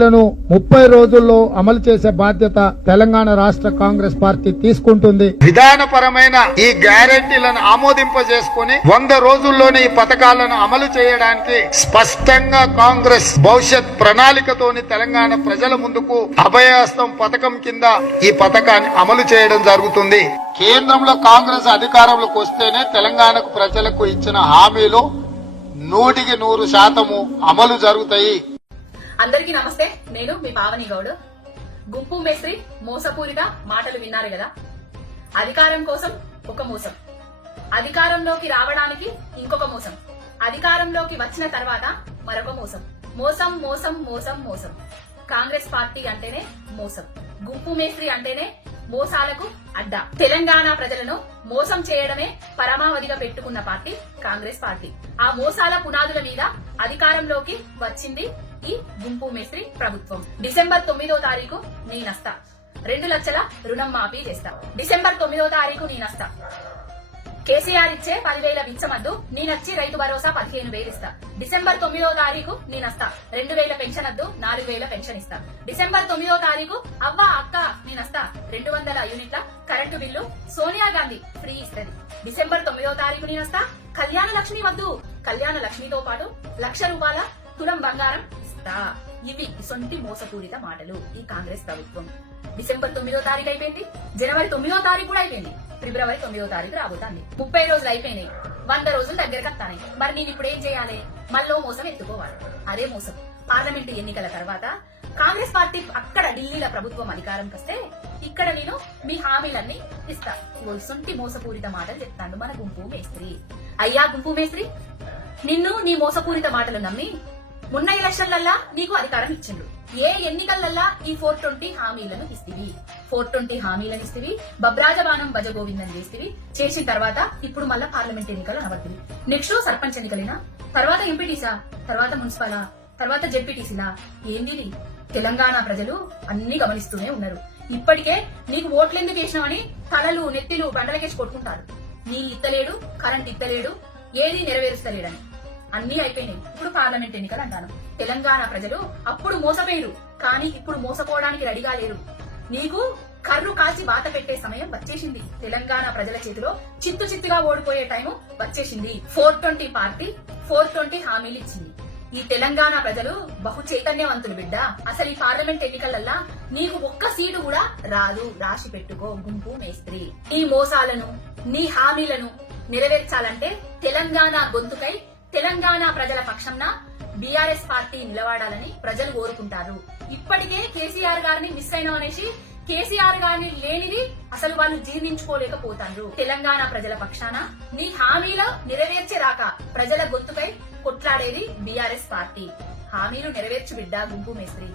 లను 30 రోజుల్లో అమలు చేసే బాధ్యత తెలంగాణ రాష్ట్ర కాంగ్రెస్ పార్టీ తీసుకుంటుంది. విధానపరమైన ఈ గ్యారెంటీలను ఆమోదింపజేసుకుని 100 రోజుల్లోనే ఈ పథకాలను అమలు చేయడానికి స్పష్టంగా కాంగ్రెస్ భవిష్యత్ ప్రణాళికతోని తెలంగాణ ప్రజల ముందుకు అభయహస్తం పథకం కింద ఈ పథకాన్ని అమలు చేయడం జరుగుతుంది. కేంద్రంలో కాంగ్రెస్ అధికారంలోకి వస్తేనే తెలంగాణకు ప్రజలకు ఇచ్చిన హామీలు 100% అమలు జరుగుతాయి. అందరికీ నమస్తే. నేను మీ పావని గౌడ్. గుంపు మేస్త్రి మోసపూరిత మాటలు విన్నారు కదా. అధికారం కోసం ఒక మోసం, అధికారంలోకి రావడానికి ఇంకొక మోసం, అధికారంలోకి వచ్చిన తర్వాత మరొక మోసం. మోసం మోసం మోసం మోసం. కాంగ్రెస్ పార్టీ అంటేనే మోసం, గుంపు మేస్త్రి అంటేనే మోసాలకు అడ్డా. తెలంగాణ ప్రజలను మోసం చేయడమే పరమావధిగా పెట్టుకున్న పార్టీ కాంగ్రెస్ పార్టీ. ఆ మోసాల పునాదుల మీద అధికారంలోకి వచ్చింది ఈ గుంపు మేస్త్రి ప్రభుత్వం. డిసెంబర్ 9వ తారీఖు నేనస్తా, 2 లక్షల రుణం మాఫీ చేస్తా. డిసెంబర్ 9వ తారీఖు నేనస్తా, కేసీఆర్ ఇచ్చే 10,000 బిచ్చమద్దు, నేనొచ్చి రైతు భరోసా 15,000 ఇస్తా. డిసెంబర్ 9వ తారీఖు నేనస్తా, 2,000 పెన్షన్ వద్దు, 4,000 పెన్షన్ ఇస్తా. డిసెంబర్ 9వ తారీఖు అవ్వ అక్క నేనస్తా, 200 యూనిట్ల current bill Sonia Gandhi free ఇస్తుంది. డిసెంబర్ 9వ తారీఖు నేనస్తా, కళ్యాణ లక్ష్మి వద్దు, కళ్యాణ లక్ష్మితో పాటు 1,00,000 రూపాయల తులం బంగారం ఇస్తా. ఇవి సొంటి మోసపూరిత మాటలు ఈ కాంగ్రెస్ ప్రభుత్వం. డిసెంబర్ 9వ తారీఖు అయిపోయింది, జనవరి 9వ తారీఖు కూడా అయిపోయింది, ఫిబ్రవరి 9వ తారీఖు రాబోతాంది. 30 రోజులు అయిపోయినాయి, 100 రోజులు దగ్గరకు వస్తాయి. మరి నేను ఇప్పుడు ఏం చేయాలి? మళ్ళీ మోసం ఎత్తుకోవాలి. అదే మోసం. పార్లమెంటు ఎన్నికల తర్వాత కాంగ్రెస్ పార్టీ అక్కడ ఢిల్లీలో ప్రభుత్వం అధికారంకి వస్తే ఇక్కడ నేను మీ హామీలన్నీ ఇస్తా. సొంటి మోసపూరిత మాటలు చెప్తాను మన గుంపు మేస్త్రి. అయ్యా గుంపు మేస్త్రి, నిన్ను నీ మోసపూరిత మాటలు నమ్మి మొన్న ఎలక్షన్లల్లా నీకు అధికారం ఇచ్చిండు. ఏ ఎన్నికలల్లా ఈ 420 హామీలను ఇస్తివి, 420 హామీలను ఇస్తివి, బబ్రాజబానం భజగోవిందం చేస్తివి. చేసిన తర్వాత ఇప్పుడు మళ్ళా పార్లమెంట్ ఎన్నికలు అనబడుతుంది. నెక్స్ట్ సర్పంచ్ ఎన్నికలైనా తర్వాత ఎంపీటీసా, తర్వాత మున్సిపలా, తర్వాత జెడ్పీటీసీలా. ఏంది? తెలంగాణ ప్రజలు అన్ని గమనిస్తూనే ఉన్నారు. ఇప్పటికే నీకు ఓట్లెందుకు వేసినామని తలలు నెత్తిలు బండలకేసి కొట్టుకుంటారు. నీ ఇత్తలేడు, కరెంట్ ఇత్తలేడు, ఏది నెరవేరుస్తలేడని. అన్ని అయిపోయినాయి. ఇప్పుడు పార్లమెంట్ ఎన్నికలు అంటాను. తెలంగాణ ప్రజలు అప్పుడు మోసపోయారు, కానీ ఇప్పుడు మోసపోవడానికి రెడీగా లేరు. నీకు కర్రు కాల్చి వాత పెట్టే సమయం వచ్చేసింది. తెలంగాణ ప్రజల చేతిలో చిత్తుగా ఓడిపోయే టైం వచ్చేసింది. 420 పార్టీ 420 హామీలు ఇచ్చింది. ఈ తెలంగాణ ప్రజలు బహు చైతన్యవంతులు బిడ్డ. అసలు ఈ పార్లమెంట్ ఎన్నికలల్లా నీకు ఒక్క సీటు కూడా రాదు. రాసి పెట్టుకో గుంపు మేస్త్రి. నీ మోసాలను, నీ హామీలను నెరవేర్చాలంటే తెలంగాణ గొంతుకై తెలంగాణ ప్రజల పక్షంన బీఆర్ఎస్ పార్టీ నిలబడాలని ప్రజలు కోరుకుంటారు. ఇప్పటికే కేసీఆర్ గారిని మిస్ అయినా అనేసి కేసీఆర్ గారిని లేనిది అసలు వాళ్ళు జీర్ణించుకోలేకపోతారు. తెలంగాణ ప్రజల పక్షాన నీ హామీలు నెరవేర్చేదాకా ప్రజల గొంతుకై కొట్లాడేది బీఆర్ఎస్ పార్టీ. హామీలు నెరవేర్చు బిడ్డ గుంపు మేస్త్రి.